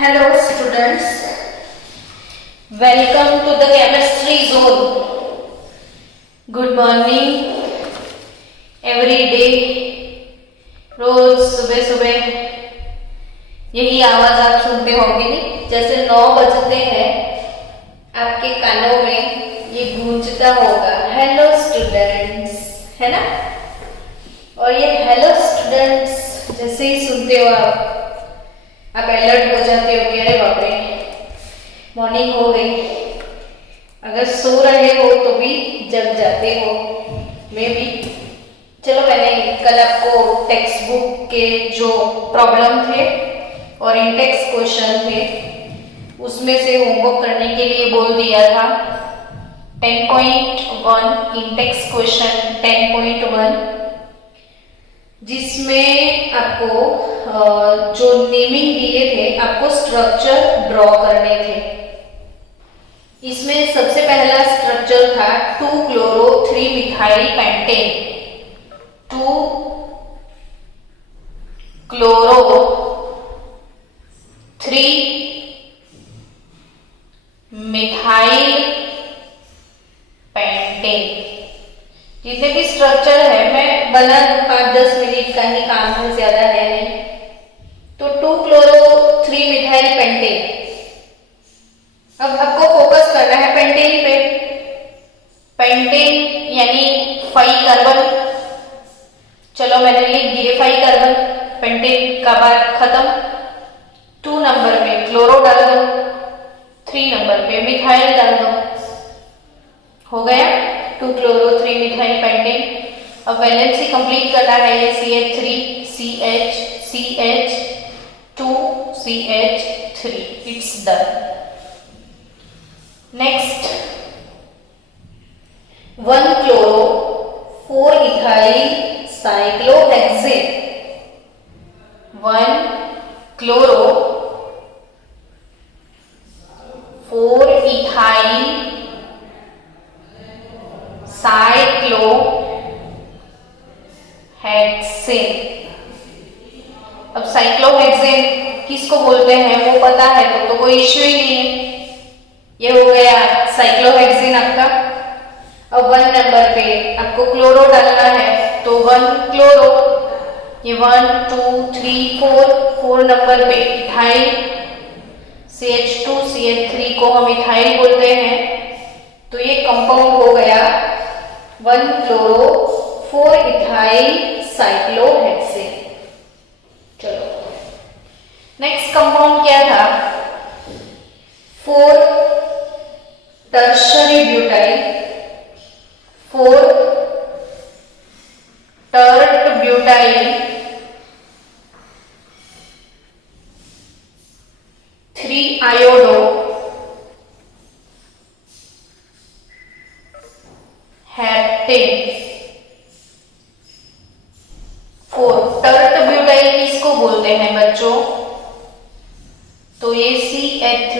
Hello students, welcome to the chemistry zone. Good morning every day. रोज सुबह सुबह यही आवाज आप सुनते होंगे नहीं, जैसे 9 बजते हैं आपके कानों में ये गूंजता होगा हेलो स्टूडेंट्स, है ना। और ये हेलो स्टूडेंट्स जैसे ही सुनते हो आप अलर्ट हो जाते हो कि अरे बाप रे मॉर्निंग हो गई। अगर सो रहे हो तो भी जग जाते हो, मैं भी। चलो, मैंने कल आपको टेक्स्ट बुक के जो प्रॉब्लम थे और इंडेक्स क्वेश्चन थे उसमें से होमवर्क करने के लिए बोल दिया था। 10.1 इंडेक्स क्वेश्चन 10.1, जिसमें आपको जो नेमिंग दिए थे आपको स्ट्रक्चर ड्रॉ करने थे। इसमें सबसे पहला स्ट्रक्चर था 2-क्लोरो 3-मिथाइल पेंटेन। 2-क्लोरो three methyl pentane. जितने भी स्ट्रक्चर है मैं बना 5-10 मिनट का ही काम है, ज्यादा है नहीं। तो 2-क्लोरो 3-मिथाइल पेंटेन। अब आपको फोकस करना है पेंटेन पे। पेंटेन यानी 5 कार्बन। चलो, मैंने लिख दिए 5 कार्बन। पेंटेन का बात खत्म। 2 नंबर पे क्लोरो डाल दो, 3 नंबर पे मिथाइल डाल दो, हो गया 2-क्लोरो 3-मिथाइल पेंटेन। अब वैलेंसी कंप्लीट करना है ये CH3 CH CH 2 CH3। It's done. Next 1-क्लोरो 4-इथाइल साइक्लोहेक्सेन। 1-क्लोरो 4-इथाइल साइक्लोहेक्सेन। अब साइक्लोहेक्सेन किसको बोलते हैं वो पता है तो कोई इश्यू ही नहीं है। ये हो गया साइक्लोहेक्सेन आपका। अब 1 नंबर पे आपको क्लोरो डालना है तो 1-क्लोरो, ये 1 2 3 4 नंबर पे इथाइल CH2 CH3 को हम इथाइल बोलते हैं। तो ये कंपाउंड हो गया 1-क्लोरो 4-इथाइल साइक्लोहेक्सेन। चलो, नेक्स्ट कंपाउंड क्या था? 4 tertiary butyl, 4 tert butyl, 3 iodo heptane. 4 tert butyl किसको बोलते हैं बच्चों? तो ये CH3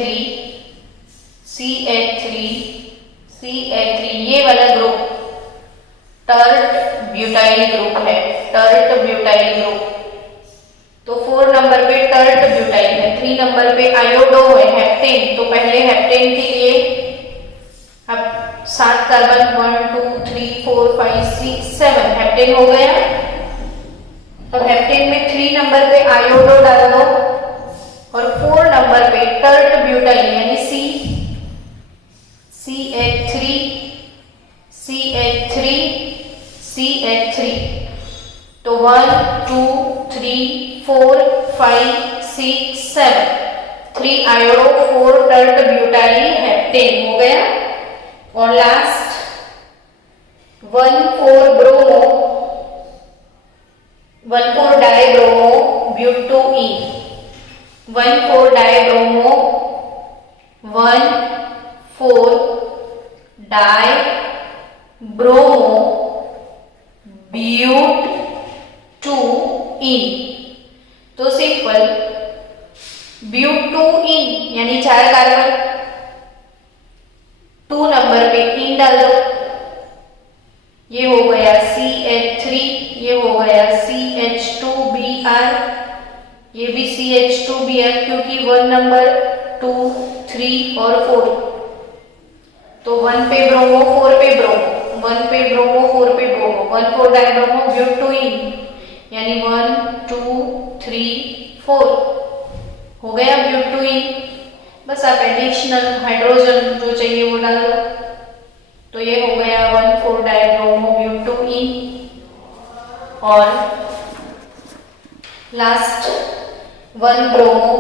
ये वाला ग्रुप टर्ट ब्यूटाइल ग्रुप है, टर्ट ब्यूटाइल ग्रुप। तो 4 नंबर पे टर्ट ब्यूटाइल है, 3 नंबर पे आयोडो है, हेप्टेन। तो पहले हेप्टेन के लिए अब 7 कार्बन 1 2 3 4 5 6 7 हेप्टेन हो गया। अब हेप्टेन में 3 नंबर पे आयोडो डाल दो और 4 नंबर पे टर्ट ब्यूटाइल यानी CH3 तो 1 2 3 4 5 6 7 3 आयोडो 4 टर्ट ब्यूटाइल हेप्टेन हो गया। और लास्ट 1,4-ब्रोमो 1,4-डाइब्रोमो ब्यूटोइन। 1,4-डाइब्रोमो 1,4-डाइब्रोमो ब्यूटोइन। तो सिंपल ब्यूटोइन यानी 4 कार्बन, 2 नंबर पे इन डाल दो, ये हो गया CH3, ये हो गया CH2Br, ये भी CH2 भी है क्योंकि 1 नंबर 2 3 और 4, तो 1 पे ब्रोमो 4 पे ब्रोमो, 1 पे ब्रोमो 4 पे ब्रोमो, 1 4 डाइब्रोमो ब्यूटोइन, यानी 1 2 3 4 हो गया ब्यूटोइन। बस आप एडिशनल हाइड्रोजन जो चाहिए वो डाल दो, तो ये हो गया 1 4 डाइब्रोमो ब्यूटोइन। और last 1 bromo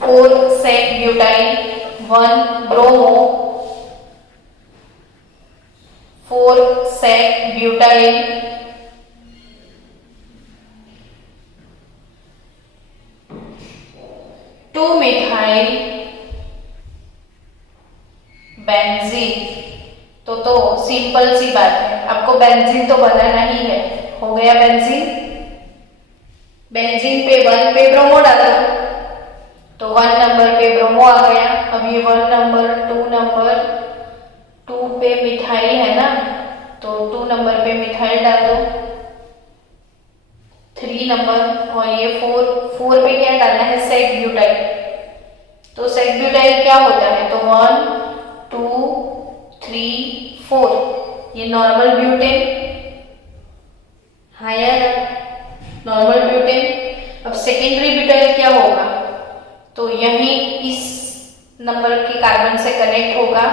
4 sec butyl, 1 bromo 4 sec butyl, 2 methyl benzene. तो सिंपल सी बात है, आपको बेंजीन तो बनाना ही है। हो गया बेंजीन। बेंजीन पे 1 पे ब्रोमो डालो, तो 1 नंबर पे ब्रोमो आ गया। अब ये 1 नंबर 2 पे मिथाइल है ना, तो 2 नंबर पे मिथाइल डाल दो, 3 नंबर, और ये 4 पे क्या डालना है, सेक ब्यूटाइल। तो सेक ब्यूटाइल क्या होता है, तो 1 2 3 4, ये normal butane, higher normal butane. अब सेकेंडरी ब्यूटाइल क्या होगा, तो यही इस नंबर के कार्बन से कनेक्ट होगा।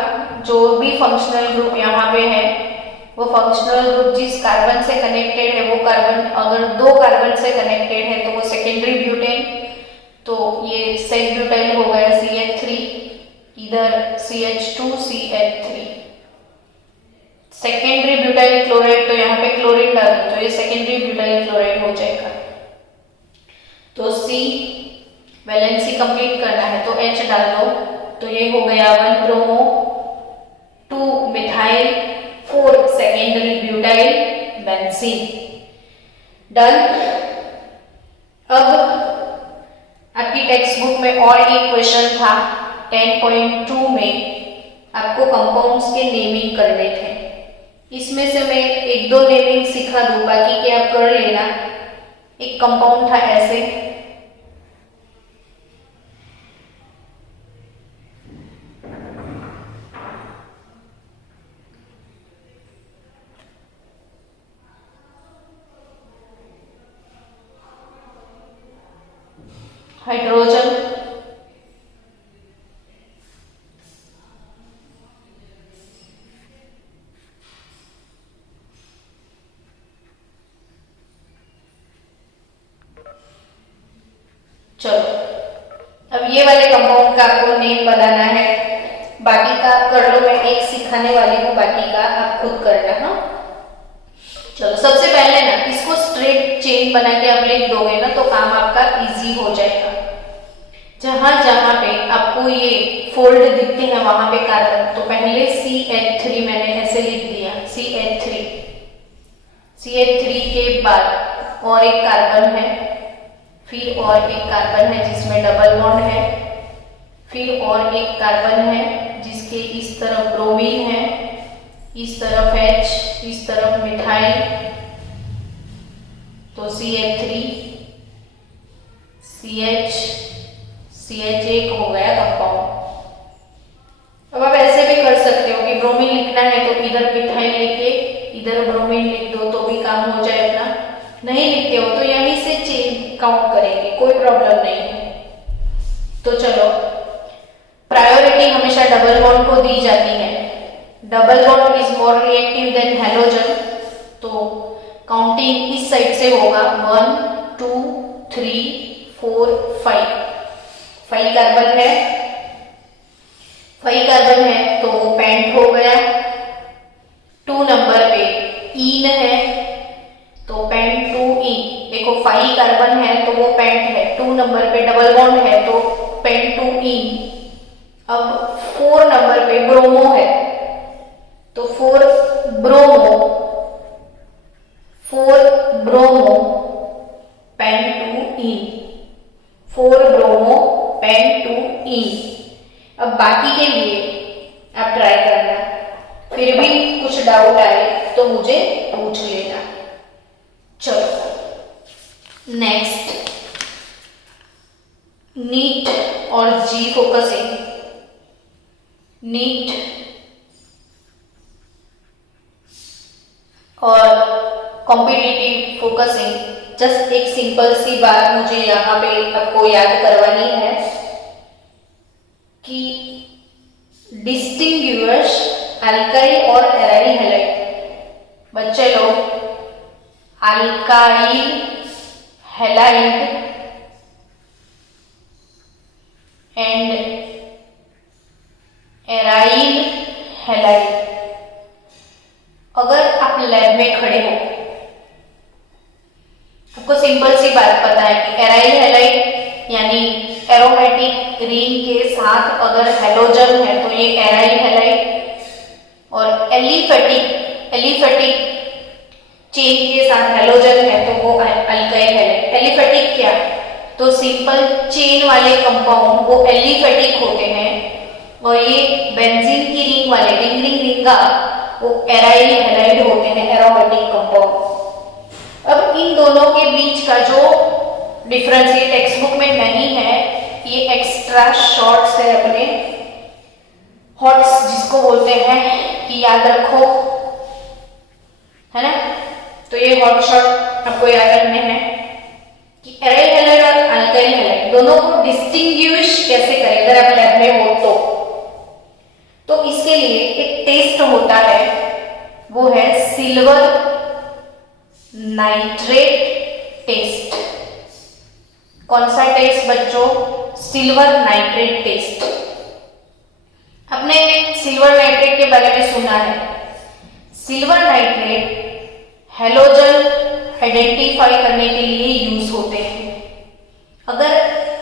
जो भी फंक्शनल ग्रुप यहाँ पे है, वो फंक्शनल ग्रुप जिस कार्बन से कनेक्टेड है, वो कार्बन अगर 2 कार्बन से कनेक्टेड है तो वो सेकेंडरी ब्यूटेन। तो ये सेक ब्यूटाइल हो गया CH3, इधर CH2 CH3। Secondary butyl chloride, तो यहाँ पे क्लोरीन डाल दो, तो ये सेकेंडरी ब्यूटाइल क्लोराइड हो जाएगा। तो C वैलेंसी कंप्लीट करना है तो H डाल दो, तो ये हो गया 1 bromo 2 methyl 4 secondary butyl benzene. Done. अब आपकी टेक्स्ट बुक में और एक क्वेश्चन था 10.2 में, आपको कंपाउंड्स के नेमिंग करने थे। इसमें से मैं 1-2 नेमिंग सिखा दूं, बाकी के आप कर लेना। एक कंपाउंड था ऐसे, हाइड्रोजन, चलो अब ये वाले कंपाउंड का आपको नेम बनाना है, बाकी का आप कर लो, मैं एक सिखाने वाली हूँ, बाकी का आप खुद करना। हाँ चलो, सबसे पहले ना इसको स्ट्रेट चेन बना के आप लिख दोगे ना, तो काम आपका इजी हो जाएगा। जहां जहां पे आपको ये फोल्ड दिखते हैं वहां पे कार्बन, तो पहले CH3 मैंने ऐसे लिख दिया, CH3 के बाद और एक कार्बन है, फिर और एक कार्बन है जिसमें डबल बॉन्ड है, फिर और एक कार्बन है जिसके इस तरफ ब्रोमीन है, इस तरफ H, इस तरफ मिथाइल, तो CH3 CH एक हो गया कंपाउंड। अब आप ऐसे भी कर सकते हो कि ब्रोमीन लिखना है तो इधर मिथाइल लेके इधर ब्रोमीन लिख दो तो भी काम हो जाए अपना। नहीं लिखते हो तो यहीं से चेन काउंट करेंगे, कोई प्रॉब्लम नहीं है। तो चलो, प्रायोरिटी हमेशा डबल बॉन्ड को दी जाती है। Double bond is more reactive than halogen, तो काउंटिंग इस साइड से होगा 1 2 3 4 5 कार्बन है, 5 कार्बन है तो वो पेंट हो गया। 2 नंबर पे ईन है तो पेंट 2 ईन। देखो 5 कार्बन है तो वो पेंट है, 2 नंबर पे डबल बॉन्ड है तो पेंट 2 ईन। अब 4 नंबर पे ब्रोमो है तो 4 ब्रोमो पेंट 2 ईन, 4 ब्रोमो पेंट 2 ईन। अब बाकी के लिए आप ट्राई करना, फिर भी कुछ डाउट आए तो मुझे पूछ लेना। चलो नेक्स्ट, नीट और जी फोकसिंग, नीट और कॉम्पिटिटिव फोकसिंग। जस्ट एक सिंपल सी बात मुझे यहाँ पे आपको याद करवानी है कि डिस्टिंग्विश अल्काइल और एराइल हैलाइड। बच्चे लोग, alkyl halide and aryl halide, अगर आप लैब में खड़े हो, आपको सिंपल सी बात पता है कि एराइल हैलाइड यानी एरोमेटिक रिंग के साथ अगर हैलोजन है तो ये एराइल हैलाइड, और एलिफेटिक चेन के साथ हैलोजन है तो वो अल्काइल हैलाइड। एलिफेटिक क्या? तो सिंपल चेन वाले कंपाउंड वो एलिफेटिक होते हैं, और ये बेंजीन की रिंग वाले रिंग रिंग का वो एराइल हैलाइड होते हैं, एरोमेटिक कंपाउंड। अब इन दोनों के बीच का जो डिफरेंस ये टेक्स्ट बुक में नहीं है, ये एक्स्ट्रा शॉर्ट्स है अपने हॉट्स जिसको बोलते हैं, कि याद रखो, है ना। तो ये हॉट शॉट आपको याद रखने हैं कि एराइल हैलाइड और अल्काइल हैलाइड दोनों को डिस्टिंग्विश कैसे करें अगर आप लैब में हो तो इसके लिए एक टेस्ट होता है, वो है सिल्वर नाइट्रेट टेस्ट। कौन सा टेस्ट बच्चों? Silver nitrate test. आपने सिल्वर नाइट्रेट के बारे में सुना है। सिल्वर नाइट्रेट हैलोजन आइडेंटिफाई करने के लिए यूज होते हैं। अगर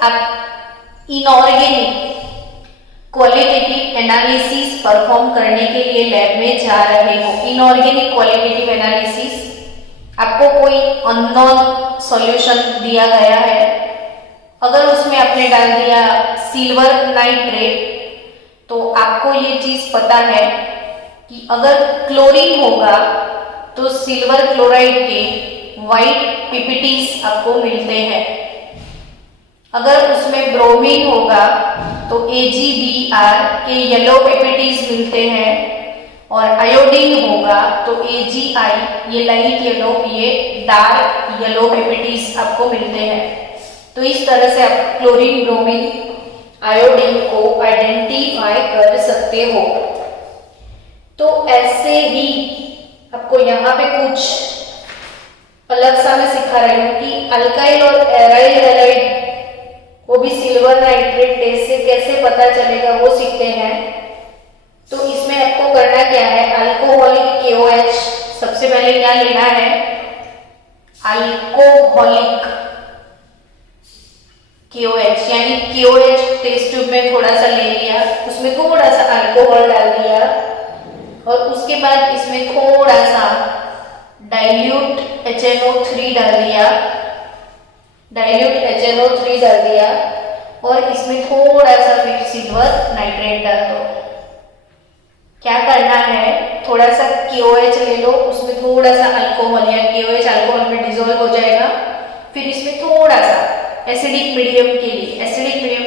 आप इनऑर्गेनिक क्वालिटेटिव एनालिसिस परफॉर्म करने के लिए लैब में जा रहे हो, इनऑर्गेनिक क्वालिटेटिव एनालिसिस, आपको कोई अननोन सॉल्यूशन दिया गया है, अगर उसमें आपने डाल दिया सिल्वर नाइट्रेट, तो आपको ये चीज पता है कि अगर क्लोरीन होगा तो सिल्वर क्लोराइड के व्हाइट पीपीटीज आपको मिलते हैं, अगर उसमें ब्रोमीन होगा तो AgBr के येलो पीपीटीज मिलते हैं, और आयोडीन होगा तो AgI ये लाइट येलो, ये डार्क येलो पीपीटीज आपको मिलते हैं। तो इस तरह से आप क्लोरीन, ब्रोमीन, आयोडीन को आइडेंटिफाई कर सकते हो। तो ऐसे ही आपको यहाँ पे कुछ अलग सा मैं सिखा रही हूँ कि अल्काइल और एराइल हैलाइड वो भी सिल्वर नाइट्रेट टेस्ट से कैसे पता चलेगा वो सीखते हैं। तो इसमें आपको करना क्या है, अल्कोहलिक KOH सबसे पहले क्या लेना है, अल्कोहलिक KOH यानी KOH टेस्ट ट्यूब में थोड़ा सा ले लिया, उसमें थोड़ा सा अल्कोहल डाल दिया, और उसके बाद इसमें थोड़ा सा डाइल्यूट HNO3 डाल दिया, और इसमें थोड़ा सा फिर सिल्वर नाइट्रेट डाल दो। क्या करना है, थोड़ा सा KOH ले लो, उसमें थोड़ा सा अल्कोहल या KOH अल्कोहल में डिसॉल्व हो जाएगा, फिर इसमें थोड़ा सा एसिडिक मीडियम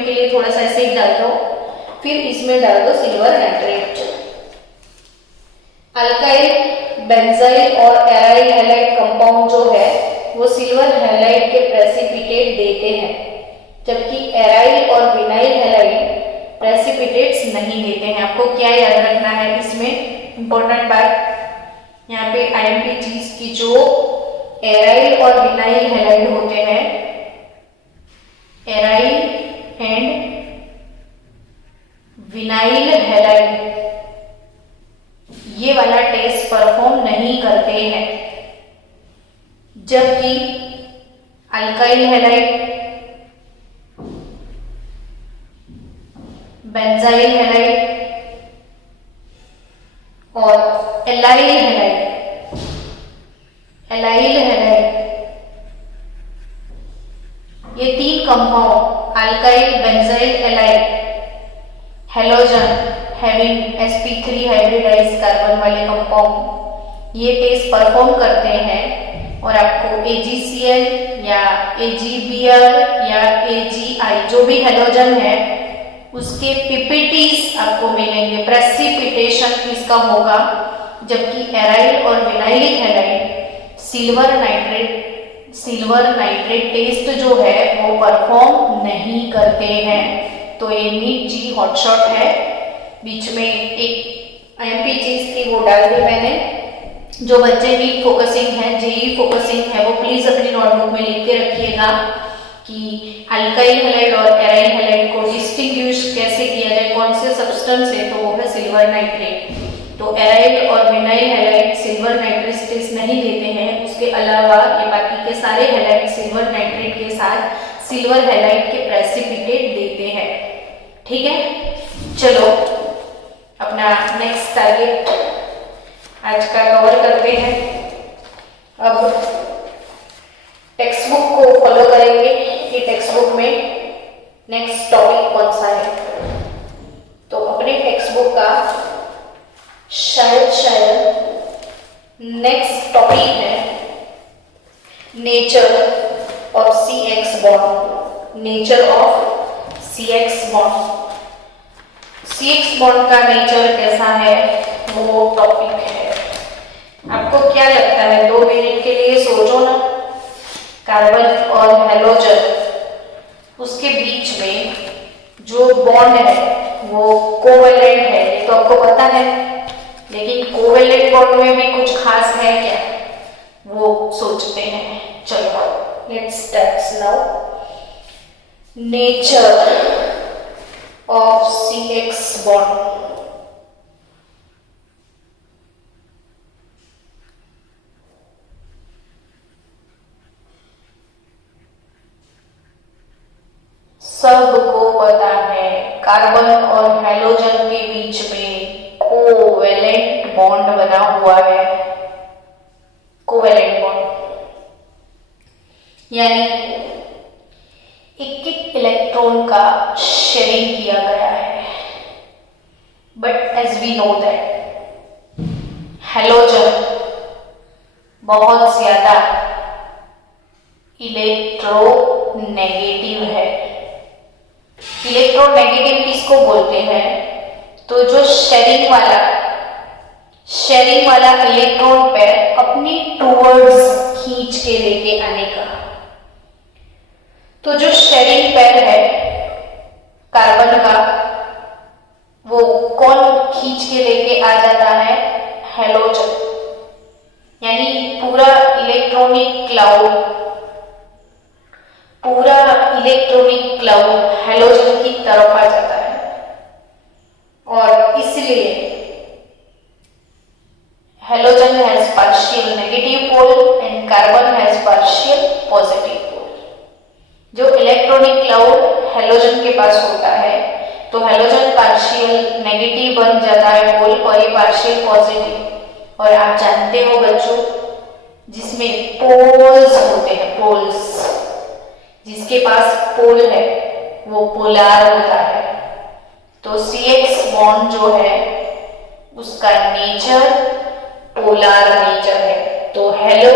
के लिए थोड़ा सा एसिड डाल दो, फिर इसमें डाल दो सिल्वर नाइट्रेट। अल्काइल, बेंजाइल और एराइल हैलाइड कंपाउंड जो है वो सिल्वर हैलाइड के प्रेसिपिटेट देते हैं, जबकि एराइल और विनाइल हैलाइड प्रेसिपिटेट्स नहीं देते हैं। आपको क्या याद रखना है इसमें इंपॉर्टेंट बात, यहाँ पे IMP चीज की, जो एराइल और विनाइल हैलाइड होते हैं, एराइल एंड विनाइल हैलाइड ये वाला टेस्ट परफॉर्म नहीं करते हैं, जबकि अल्काइल हैलाइड, बेंजाइल हैलाइड और एलाइल हैलाइड ये तीन compound, alkyl, benzyl, allyl, halogen having sp3 hybridised carbon वाले कंपाउंड, ये टेस्ट परफॉर्म करते हैं और आपको AgCl या AgBr या AgI जो भी हेलोजन है उसके पीपीटीज आपको मिलेंगे, प्रेसिपिटेशन इसका होगा, जबकि एराइल और vinylic halide silver nitrate test जो है वो परफॉर्म नहीं करते हैं। तो ये नीट जी हॉटशॉट है, बीच में एक IMP चीज थी वो डाल दी मैंने। जो बच्चे नीट फोकसिंग है, जेई फोकसिंग है, वो प्लीज अपनी नोटबुक में लिख के रखिएगा कि अल्काइल हैलाइड और एराइल हैलाइड को डिस्टिंग्विश कैसे किया जाए, कौन से सब्सटेंस है, तो वो है सिल्वर नाइट्रेट। तो एराइल और vinyl halide silver nitrate test नहीं देते हैं, उसके अलावा ये बाकी के सारे हैलाइड सिल्वर नाइट्रेट के साथ सिल्वर हैलाइड के प्रेसिपिटेट देते हैं। ठीक है, चलो अपना नेक्स्ट टारगेट आज का कवर करते हैं। अब टेक्स्ट बुक को फॉलो करेंगे कि टेक्स्ट बुक में नेक्स्ट टॉपिक कौन सा है। तो अपने टेक्स्ट बुक का शायद नेक्स्ट टॉपिक है nature of CX bond. Nature of CX bond, CX bond का नेचर कैसा है वो टॉपिक है। आपको क्या लगता है, 2 मिनट के लिए सोचो ना। कार्बन और हेलोजन उसके बीच में जो बॉन्ड है वो कोवेलेंट है, ये तो आपको पता है, लेकिन कोवेलेंट बॉन्ड में भी कुछ खास है क्या, वो सोचते हैं। चलो let's start now. Nature of CX bond. सबको पता है कार्बन और हेलोजन के बीच में कोवेलेंट बॉन्ड बना हुआ है। कोवेलेंट बॉन्ड यानी एक इलेक्ट्रॉन का शेयरिंग किया गया है। But as we know that halogen बहुत ज्यादा इलेक्ट्रोनेगेटिव है। इलेक्ट्रोनेगेटिव किसको बोलते हैं, तो जो शेयरिंग वाला इलेक्ट्रॉन पेयर अपनी टूवर्ड्स खींच के लेके आने का। तो जो शेयरिंग पेयर है कार्बन का, वो कौन खींच के लेके आ जाता है, हेलोजन। यानी पूरा इलेक्ट्रॉनिक क्लाउड हेलोजन की तरफ आ जाता है, और इसलिए halogen has partial negative pole and carbon has partial positive pole. जो इलेक्ट्रॉनिक क्लाउड हेलोजन के पास होता है तो हेलोजन पार्शियल नेगेटिव बन जाता है पोल, और ये पार्शियल पॉजिटिव। और आप जानते हो बच्चों, जिसमें पोल्स होते हैं, पोल्स, जिसके पास पोल है वो पोलार होता है। तो CX बॉन्ड जो है उसका नेचर पोलार नेचर है। तो हेलो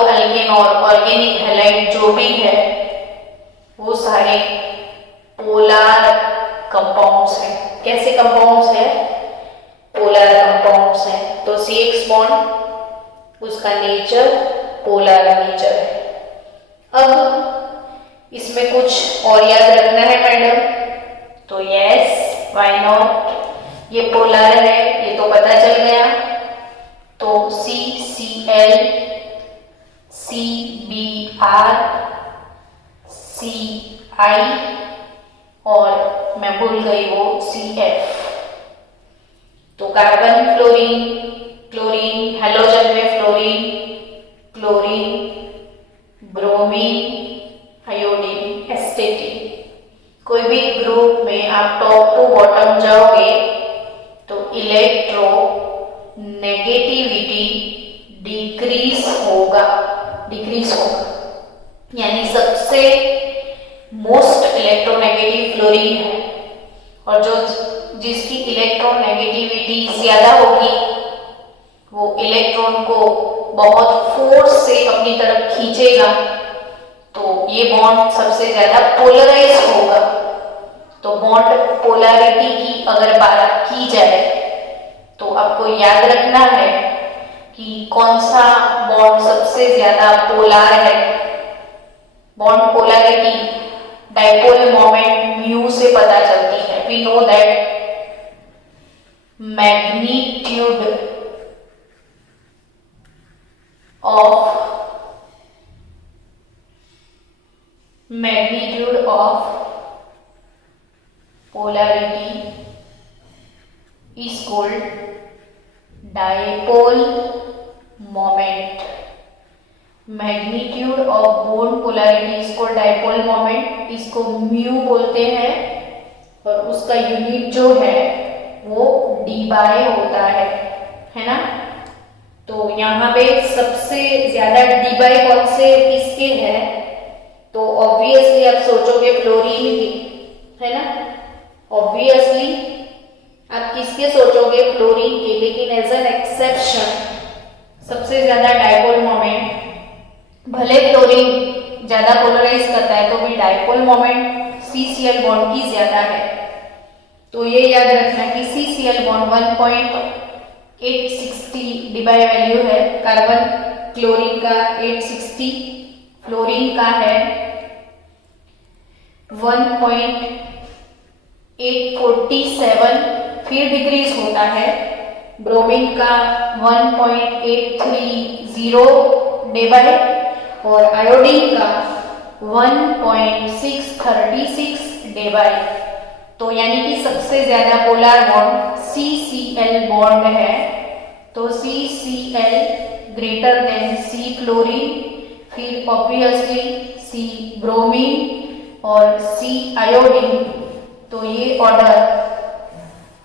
अल्केन और ऑर्गेनिक हैलाइड जो भी है वो सारे पोलार कंपाउंड्स हैं। कैसे कंपाउंड्स हैं, पोलार कंपाउंड्स हैं। तो CX बॉन्ड उसका नेचर पोलार नेचर है। अब इसमें कुछ और याद रखना है मैडम, तो यस व्हाई नॉट, ये पोलर है ये तो पता चल गया। तो CCl, CBr, CI और मैं भूल गई वो CF। तो कार्बन क्लोरीन, हेलोजन में क्लोरीन, ब्रोमीन, आयोडीन, एस्टेटिन। कोई भी ग्रुप में आप टॉप टू बॉटम जाओगे तो इलेक्ट्रो नेगेटिविटी डिक्रीज होगा, यानी सबसे मोस्ट इलेक्ट्रोनेगेटिव फ्लोरीन है, और जो जिसकी इलेक्ट्रोनेगेटिविटी ज्यादा होगी वो इलेक्ट्रॉन को बहुत फोर्स से अपनी तरफ खींचेगा, तो ये बॉन्ड सबसे ज्यादा पोलराइज होगा। तो बॉन्ड पोलैरिटी की अगर बात की जाए तो आपको याद रखना है कि कौन सा बॉन्ड सबसे ज्यादा पोलर है। Bond polarity dipole moment mu से पता चलती है। We know that magnitude of polarity is called dipole moment. Magnitude of bond polarity is called dipole moment, इसको म्यू बोलते हैं और उसका यूनिट जो है वो डी बाय होता है ना। तो यहाँ पे सबसे ज्यादा डी बाय कौन से किसके है, तो ऑब्वियसली आप सोचोगे फ्लोरीन की, है ना। ऑब्वियसली आप किसके सोचोगे, फ्लोरीन के। लेकिन एज एन एक्सेप्शन सबसे ज्यादा डाइपोल मोमेंट, भले फ्लोरीन ज्यादा पोलराइज करता है तो भी डाइपोल मोमेंट CCl बॉन्ड की ज्यादा है। तो ये याद रखना कि CCl bond 1.860 D by value है, कार्बन क्लोरीन का 860, फ्लोरीन का है 1.847, फिर डिक्रीज होता है। ब्रोमीन का 1.830 डी बाय और आयोडीन का 1.636 डी बाय। तो यानी कि सबसे ज्यादा पोलर बॉन्ड CCl बॉन्ड है। तो CCl greater than C fluorine, फिर ऑब्वियसली C ब्रोमीन और C आयोडीन। तो ये order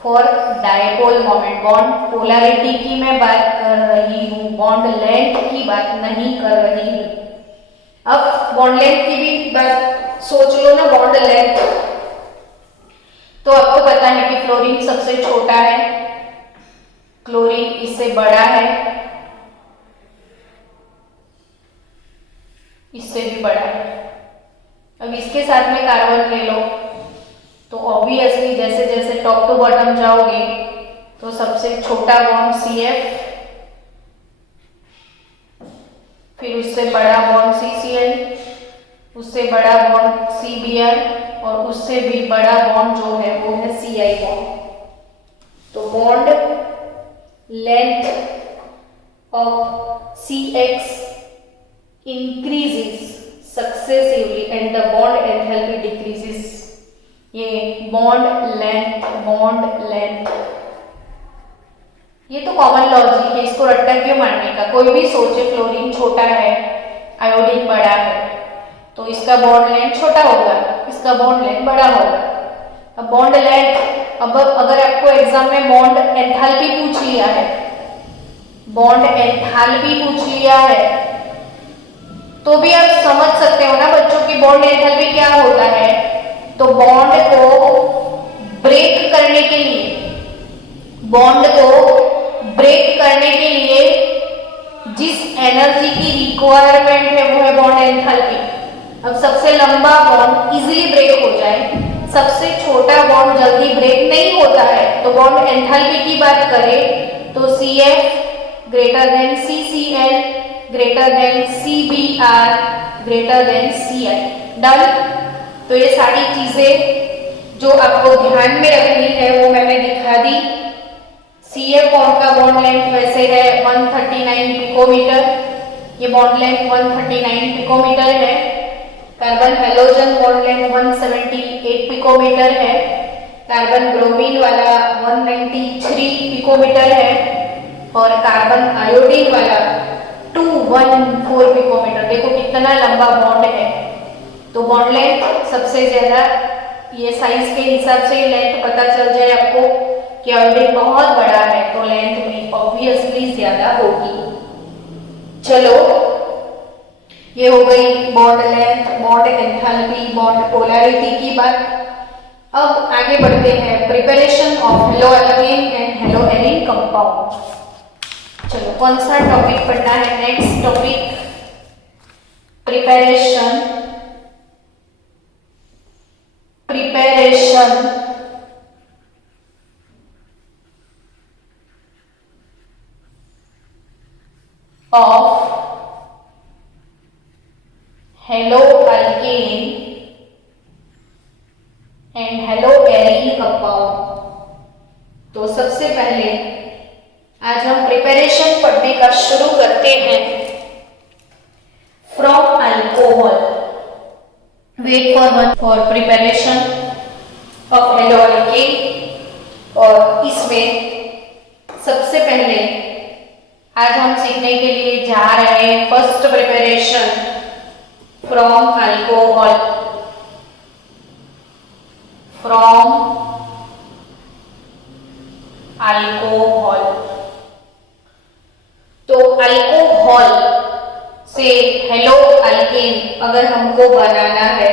for dipole moment. Bond polarity की मैं बात कर रही हूँ, बॉन्ड लेंथ की बात नहीं कर रही हूँ। अब बॉन्ड लेंथ की भी बात सोच लो ना, बॉन्ड लेंथ। तो आपको पता है कि फ्लोरीन सबसे छोटा है, क्लोरीन इससे बड़ा है, इससे भी बड़ा है। अब इसके साथ में कार्बन ले लो, तो ऑब्वियसली जैसे जैसे टॉप टू बॉटम जाओगे तो सबसे छोटा बॉन्ड CF, फिर उससे बड़ा बॉन्ड CCl, उससे बड़ा बॉन्ड CBr और उससे भी बड़ा बॉन्ड जो है वो है Ci बॉन्ड। तो bond length of CX increases successively and the bond enthalpy decreases। ये बॉन्ड लेंथ ये तो कॉमन लॉजिक है, इसको रट्टा क्यों मारने का। कोई भी सोचे फ्लोरीन छोटा है, आयोडीन बड़ा है, तो इसका बॉन्ड लेंथ छोटा होगा, इसका बॉन्ड लेंथ बड़ा होगा। अब बॉन्ड लेंथ, अब अगर आपको एग्जाम में बॉन्ड एंथैल्पी पूछ लिया है, बॉन्ड एंथैल्पी पूछ लिया है, तो भी आप समझ सकते हो ना बच्चों की बॉन्ड एंथैल्पी क्या होता है। तो बॉन्ड को ब्रेक करने के लिए, जिस एनर्जी की रिक्वायरमेंट है वो है बॉन्ड एंथैल्पी। अब सबसे लंबा बॉन्ड इजीली ब्रेक हो जाए, सबसे छोटा बॉन्ड जल्दी ब्रेक नहीं होता है। तो बॉन्ड एंथैल्पी की बात करें तो CF greater than CCl greater than CBr greater than Ci। Done. तो ये सारी चीजें जो आपको ध्यान में रखनी है वो मैंने दिखा दी। CF बॉन्ड का बॉन्ड लेंथ वैसे है 139 पिकोमीटर, ये बॉन्ड लेंथ 139 पिकोमीटर है। Carbon halogen bond length 178 picometre है। कार्बन ब्रोमीन वाला 193 पिकोमीटर है और कार्बन आयोडीन वाला 214 पिकोमीटर। देखो कितना लंबा बॉन्ड है। तो बॉन्ड लेंथ सबसे ज्यादा, ये साइज के हिसाब से लेंथ पता चल जाए आपको कि आयोडीन बहुत बड़ा है तो लेंथ भी ऑब्वियसली ज्यादा होगी। चलो ये हो गई bond length, bond enthalpy, bond polarity की बात। अब आगे बढ़ते हैं preparation of halo alkane and hello arene compound. चलो कौन सा टॉपिक पढ़ना है? Next topic preparation of hello alkane and hello arene compound. तो सबसे पहले आज हम प्रिपरेशन पढ़ने का शुरू करते हैं from alcohol. Wait for one for preparation of haloalkane. और इसमें सबसे पहले आज हम सीखने के लिए जा रहे हैं first preparation from alcohol. From alcohol. तो अल्कोहल से हेलो अल्केन अगर हमको बनाना है,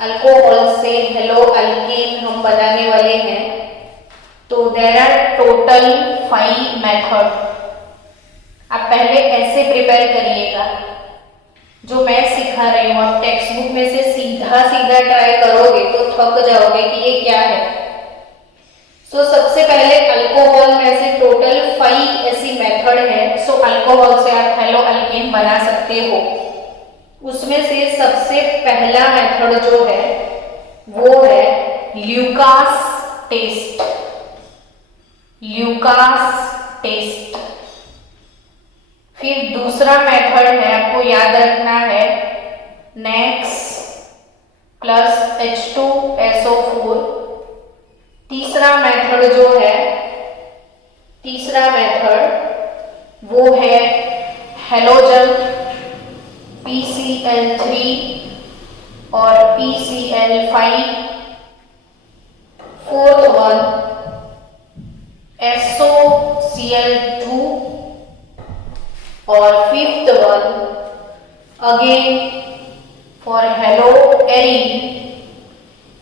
अल्कोहल से हेलो अल्केन हम बनाने वाले हैं, तो देयर आर टोटल 5 मेथड। आप पहले ऐसे प्रिपेयर करिएगा, जो मैं सिखा रही हूं आप टेक्स्ट बुक में से सीधा ट्राई करोगे तो थक जाओगे कि ये क्या है। सो सबसे पहले अल्कोहल में से टोटल 5 ऐसी मेथड है। सो अल्कोहल से आप हेलो अल्केन बना सकते हो। उसमें से सबसे पहला मेथड जो है वो है ल्यूकास टेस्ट। Lucas test. फिर दूसरा मेथड है, आपको याद रखना है, नेक्स प्लस H2SO4। तीसरा मेथड जो है, तीसरा मेथड वो है हेलोजन PCl3 और PCl5। फोर्थ वन SOCl2 और fifth one again for hello arene.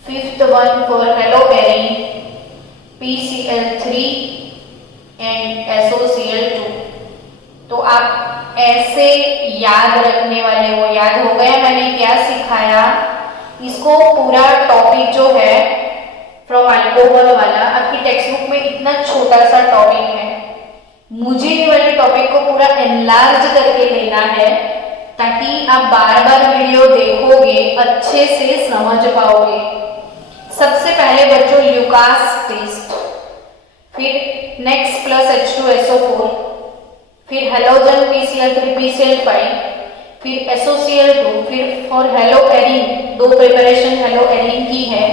Fifth one for hello arene PCl3 and SOCl2। तो आप ऐसे याद रखने वाले हो। याद हो गया मैंने क्या सिखाया? इसको पूरा टॉपिक जो है फ्रॉम अल्कोहल वाला आपकी टेक्स्ट बुक में इतना छोटा सा टॉपिक है, मुझे ये वाले टॉपिक को पूरा एनलार्ज करके लेना है ताकि आप बार बार वीडियो देखोगे अच्छे से समझ पाओगे। सबसे पहले बच्चों ल्यूकास टेस्ट, फिर नेक्स्ट प्लस H2SO4, फिर हेलोजन PCl3 PCl5, फिर SOCl2, फिर for hello arene. 2 preparation hello arene की है,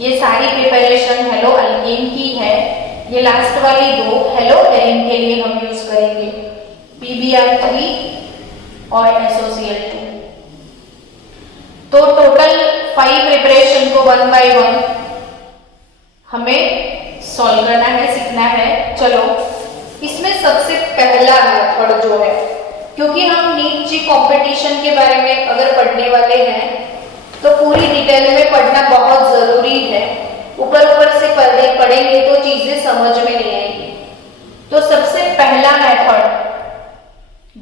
ये सारी प्रिपरेशन हेलो अल्केन की है। ये लास्ट वाली 2 हेलो एरीन के लिए हम यूज करेंगे, PBr3 और SOCl2। तो टोटल 5 प्रिपरेशन को 1 बाय 1 हमें सॉल्व करना है, सीखना है। चलो इसमें सबसे पहला मेथड जो है, क्योंकि हम नीट जी कंपटीशन के बारे में अगर पढ़ने वाले हैं तो पूरी डिटेल में पढ़ना बहुत जरूरी है। ऊपर से पढ़ेंगे तो चीजें समझ में नहीं आएगी। तो सबसे पहला मेथड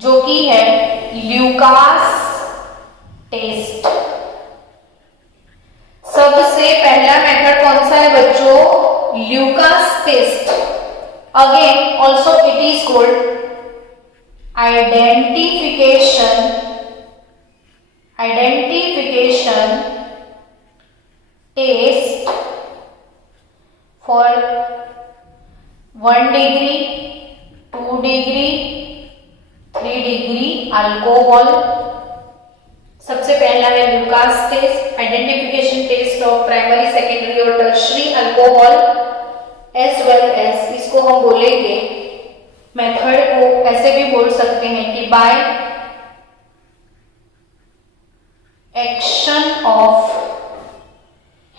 जो कि है ल्यूकास टेस्ट। सबसे पहला मेथड कौन सा है बच्चों? Lucas test. Again also it is called identification test for 1 degree, 2 degree, 3 degree alcohol. सबसे पहला है Lucas test, identification test of primary, secondary और tertiary alcohol as well as, इसको हम बोलेंगे मेथड को ऐसे भी बोल सकते हैं कि by action of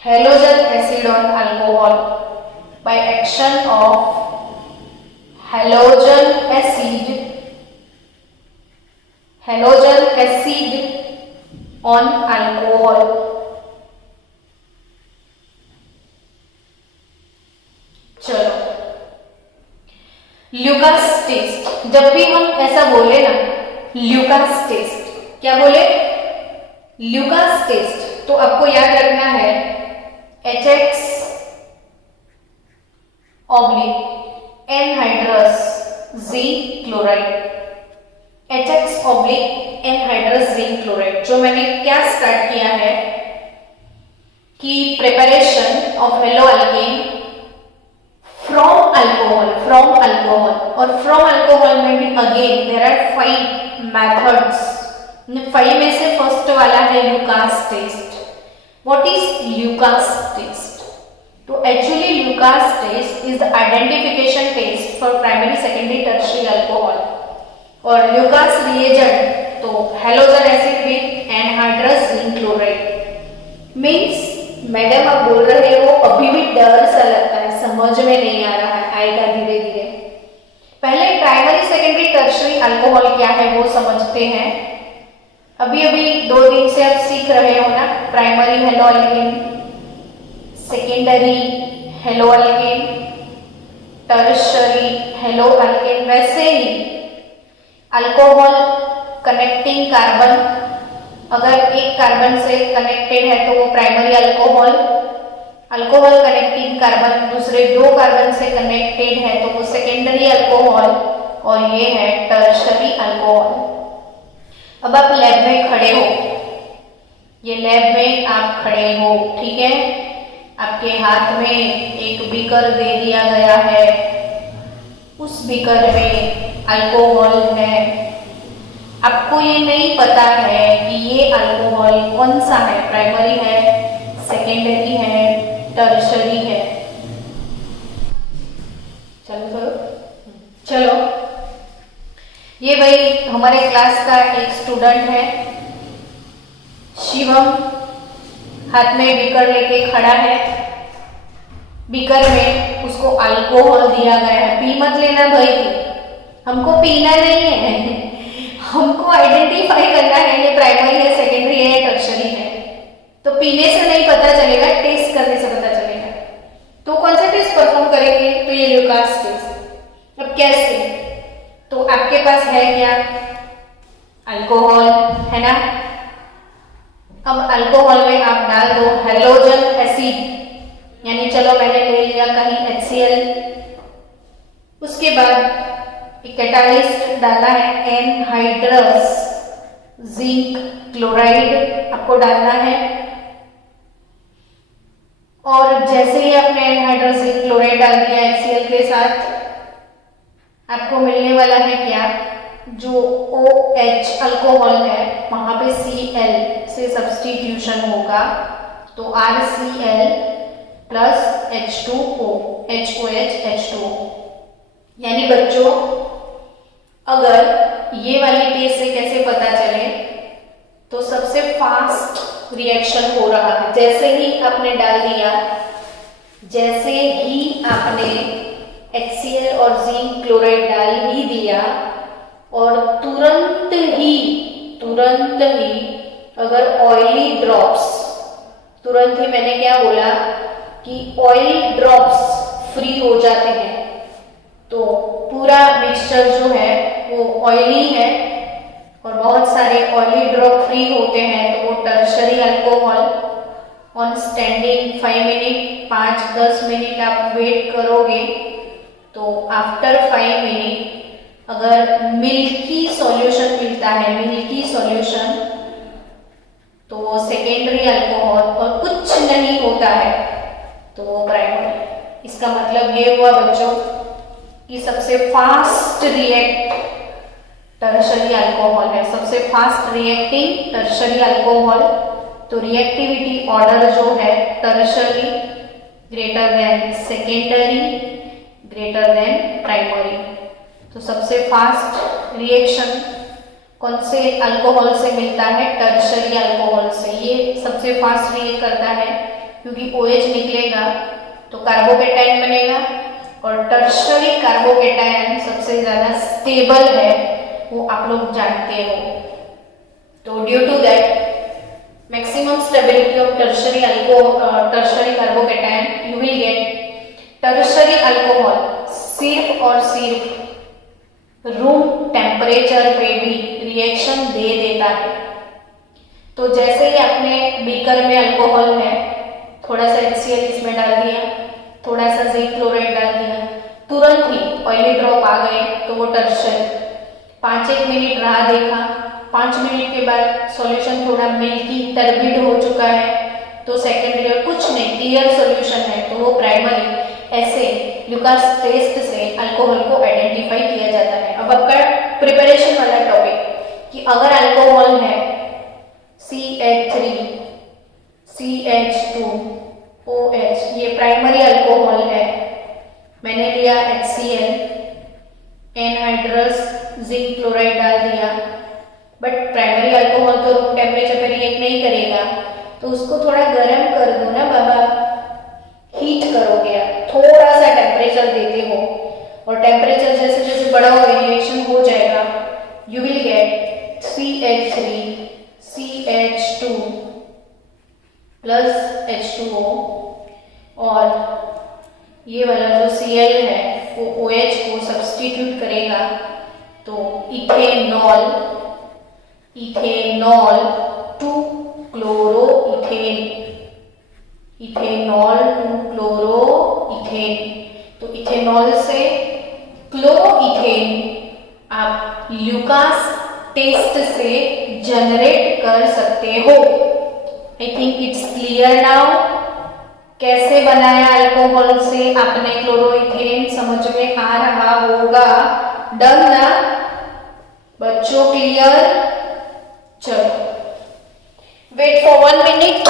halogen acid on alcohol, by action of halogen acid on alcohol. चलो ल्यूकास टेस्ट, जब भी हम ऐसा बोले ना ल्यूकास टेस्ट, क्या बोले? ल्यूकास टेस्ट, तो आपको याद रखना है HX oblique anhydrous zinc chloride, HX oblique anhydrous zinc chloride. जो मैंने क्या स्टार्ट किया है कि preparation of hello alkane from alcohol और फ्रॉम अल्कोहल में भी अगेन देयर आर 5 मेथड्स। 5 में से फर्स्ट वाला है Lucas test. What is Lucas test? तो actually Lucas test is the identification test for primary secondary tertiary alcohol. और Lucas reagent तो halogen acid with anhydrous zinc chloride. Means madam आप बोल रहे हो अभी भी डर सा लगता है, समझ में नहीं आ रहा है, आएगा धीरे धीरे। पहले प्राइमरी सेकेंडरी टर्शियरी अल्कोहल क्या है वो समझते हैं। अभी 2 दिन से आप सीख रहे हो ना, primary hello alkane, secondary hello alkane, tertiary hello alkane. वैसे ही अल्कोहल कनेक्टिंग कार्बन, अगर एक कार्बन से कनेक्टेड है तो वो primary alcohol, alcohol connecting carbon दूसरे 2 कार्बन से कनेक्टेड है तो वो सेकेंडरी अल्कोहल, और ये है टर्शियरी अल्कोहल। अब आप लैब में खड़े हो, ये लैब में आप खड़े हो, ठीक है, आपके हाथ में एक बीकर दे दिया गया है, उस बीकर में अल्कोहल है। आपको ये नहीं पता है कि ये अल्कोहल कौन सा है, प्राइमरी है, सेकेंडरी है, टर्शियरी है। चलो ये भाई हमारे क्लास का एक स्टूडेंट है शिवम, हाथ में बीकर लेके खड़ा है। बीकर में उसको अल्कोहल दिया गया है। पी मत लेना भाई, हमको पीना नहीं है, हमको आइडेंटिफाई करना है ये प्राइमरी है, सेकेंडरी है या टर्शियरी है। तो पीने से नहीं पता चलेगा, टेस्ट करने से पता चलेगा। तो कौन सा टेस्ट परफॉर्म करेंगे? तो ये ल्यूकास टेस्ट। अब कैसे? तो आपके पास है क्या? अल्कोहल है ना। अब अल्कोहल में आप डाल दो हेलोजन एसिड, यानी चलो मैंने ले लिया कहीं HCl। उसके बाद एक कैटालिस्ट डाला है एनहाइड्रस जिंक क्लोराइड, आपको डालना है। और जैसे ही आपने एनहाइड्रस जिंक क्लोराइड डाल दिया HCl के साथ, आपको मिलने वाला है क्या? जो OH अल्कोहल है वहां पे Cl से सब्स्टिट्यूशन होगा, तो RCl plus H2O, HOH H2O। यानी बच्चों अगर ये वाली टेस्ट से कैसे पता चले, तो सबसे फास्ट रिएक्शन हो रहा है। जैसे ही आपने डाल दिया, जैसे ही आपने HCl और जिंक क्लोराइड डाल ही दिया, और तुरंत ही अगर ऑयली ड्रॉप्स, तुरंत ही मैंने क्या बोला कि ऑयल ड्रॉप्स फ्री हो जाते हैं, तो पूरा मिक्सचर जो है वो ऑयली है और बहुत सारे ऑयली ड्रॉप फ्री होते हैं, तो वो tertiary alcohol. On standing 5 minute, 5-10 minute आप वेट करोगे, तो आफ्टर 5 मिनट अगर मिल्की सॉल्यूशन मिलता है, मिल्की सॉल्यूशन, तो सेकेंडरी अल्कोहल, और कुछ नहीं होता है तो वो प्राइमरी। इसका मतलब ये हुआ बच्चों कि सबसे फास्ट रिएक्ट टर्शियरी अल्कोहल है, सबसे फास्ट रिएक्टिंग टर्शियरी अल्कोहल। तो रिएक्टिविटी ऑर्डर जो है tertiary greater than secondary greater than primary. तो सबसे फास्ट रिएक्शन कौन से अल्कोहल से मिलता है? टर्शियरी अल्कोहल से। ये सबसे फास्ट रिएक्ट करता है क्योंकि OH निकलेगा तो कार्बोकेटायन बनेगा, और टर्शियरी कार्बोकेटायन सबसे ज्यादा स्टेबल है, वो आप लोग जानते हो। तो due to that maximum stability of tertiary carbocation, you will get tertiary alcohol सिर्फ और सिर्फ रूम टेम्परेचर पे भी रिएक्शन दे देता है। तो जैसे ही आपने बीकर में अल्कोहल है, थोड़ा सा HCl इसमें डाल दिया, थोड़ा सा जिंक क्लोराइड डाल दिया, तुरंत ही ऑयली ड्रॉप आ गए तो वो टर्शरी। 5-1 मिनट राह देखा, 5 मिनट के बाद सॉल्यूशन थोड़ा मिल्की टर्बिड हो चुका है तो सेकेंडरी, और कुछ नहीं क्लियर सॉल्यूशन है तो वो प्राइमरी। ऐसे ल्यूकास टेस्ट से अल्कोहल को आइडेंटिफाई किया जाता है। अब आपका प्रिपरेशन वाला टॉपिक कि अगर अल्कोहल है CH3 CH2 OH, ये प्राइमरी अल्कोहल है, मैंने लिया HCl एनहाइड्रस जिंक क्लोराइड डाल दिया, बट प्राइमरी अल्कोहल तो रूम टेम्परेचर पर रिएक्ट नहीं करेगा तो उसको थोड़ा गर्म कर दो ना बाबा, हीट करोगे, थोड़ा सा टेम्परेचर देते हो और टेम्परेचर जैसे जैसे बढ़ा होगा रिएक्शन हो जाएगा, you will gate CH3 CH2 plus H2O और ये वाला जो Cl है वो OH को सब्स्टिट्यूट करेगा तो ethanol, ethanol two chloro ethane, ethanol two chloro ethane. तो इथेनॉल से क्लोरो इथेन आप ल्यूकास टेस्ट से जनरेट कर सकते हो। I think it's clear now. कैसे बनाया अल्कोहल से आपने क्लोरोइथेन, समझ में आ रहा होगा। डन ना बच्चों, क्लियर। चलो वेट फॉर 1 मिनट।